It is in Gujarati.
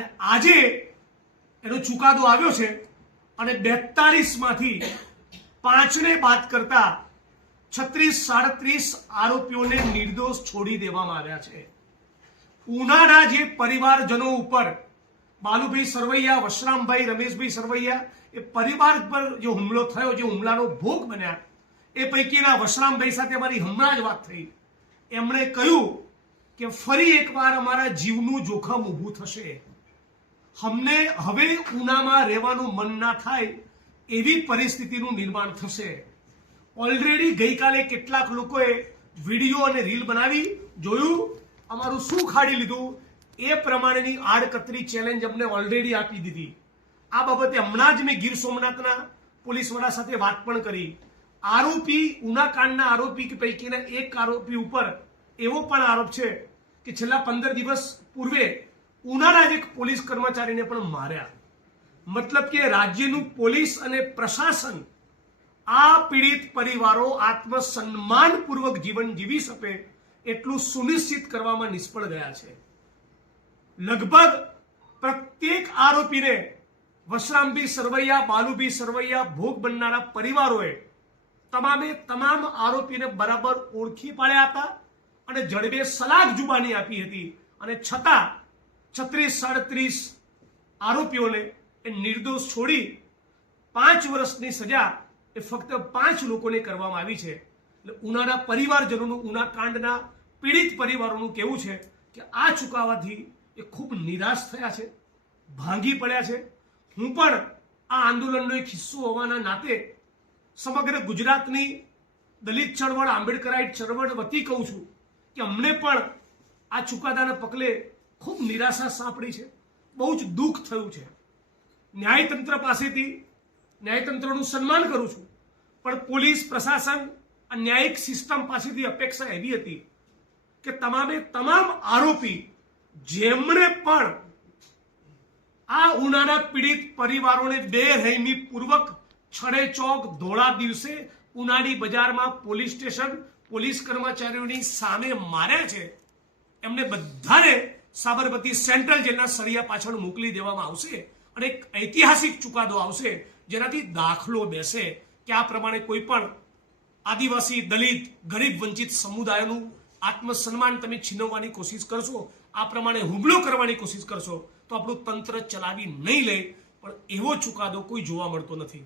અને આજે એનો ચુકાદો આવ્યો છે અને 42માંથી 5ને બાદ કરતા 36-37 આરોપીઓને નિર્દોષ છોડી દેવામાં આવ્યા છે. ઉનાના જે પરિવારજનો ઉપર બાલુભાઈ સરવૈયા, વશરામભાઈ, રમેશભાઈ સરવૈયા એ પરિવાર પર જે હુમલો થયો, જે હુમલાનો ભોગ બન્યા, એ પૈકીના વશરામભાઈ સાથે અમારી હમણાં જ વાત થઈ. એમણે કહ્યું કે ફરી એકવાર અમારા જીવનું જોખમ ઊભું થશે, અમને હવે ઉનામાં રહેવાનું મન ના થાય એવી પરિસ્થિતિનું નિર્માણ થશે. ઓલરેડી ગઈકાલે કેટલાક લોકોએ વિડીયો અને રીલ બનાવી જોયું, અમારું શું ખાડી લીધું એ પ્રમાણેની આડકતરી ચેલેન્જ અમને ઓલરેડી આપી દીધી. આ બાબતે હમણાં જ મેં ગીર સોમનાથના પોલીસ વડા સાથે વાત પણ કરી. આરોપી ઉના કાંડના આરોપી પૈકીના એક આરોપી ઉપર એવો પણ આરોપ છે કે છેલ્લા 15 દિવસ પૂર્વે ઉનાના જ એક પોલીસ કર્મચારીને પણ માર્યા. મતલબ કે રાજ્યનું પોલીસ અને પ્રશાસન આ પીડિત પરિવારો આત્મસન્માનપૂર્વક જીવન જીવી શકે એટલું સુનિશ્ચિત કરવામાં નિષ્ફળ ગયા છે. લગભગ પ્રત્યેક આરોપીને વશરામભાઈ સરવૈયા, બાલુભાઈ સરવૈયા, ભોગ બનનારા પરિવારોએ તમામ આરોપીને બરાબર ઓળખી પાડ્યા હતા અને જડબે સલાખ જુબાની આપી હતી. અને છતાં 36-37 આરોપીઓને એ નિર્દોષ છોડી 5 વર્ષની સજા એ ફક્ત 5 લોકોને કરવામાં આવી છે. એટલે ઉનાના પરિવારજનોનું, ઉના કાંડના પીડિત પરિવારોનું કહેવું છે કે આ ચુકાવાથી એ ખૂબ નિરાશ થયા છે, ભાંગી પડ્યા છે. હું પણ આ આંદોલનનો એક હિસ્સો હોવાના નાતે સમગ્ર ગુજરાતની દલિત ચળવળ, આંબેડકરાઇટ ચળવળ વતી કહું છું કે અમને પણ આ ચુકાદાના પગલે ખૂબ નિરાશા સાંપડી છે, બહુ જ દુઃખ થયું છે. ન્યાયતંત્ર પાસેથી ન્યાયતંત્રનું સન્માન કરું છું, પણ પોલીસ પ્રશાસન, ન્યાયિક સિસ્ટમ પાસેથી અપેક્ષા એવી હતી કે તમામ આરોપી જેમણે પણ આ ઉનાના પીડિત પરિવારોને બેરહેમીપૂર્વક છડે ચોક ધોળા દિવસે ઉનાની બજારમાં પોલીસ સ્ટેશન, પોલીસ કર્મચારીઓની સામે માર્યા છે, એમને બધાને સાબરમતી સેન્ટ્રલ જેલના સળિયા પાછળ મોકલી દેવામાં આવશે અને એક ઐતિહાસિક ચુકાદો આવશે જેનાથી દાખલો બેસે કે આ પ્રમાણે કોઈ પણ આદિવાસી, દલિત, ગરીબ, વંચિત સમુદાયનું આત્મસન્માન તમે છીનવવાની કોશિશ કરશો, આ પ્રમાણે હુમલો કરવાની કોશિશ કરશો તો આપણું તંત્ર ચલાવી નહીં લે. પણ એવો ચુકાદો કોઈ જોવા મળતો નથી.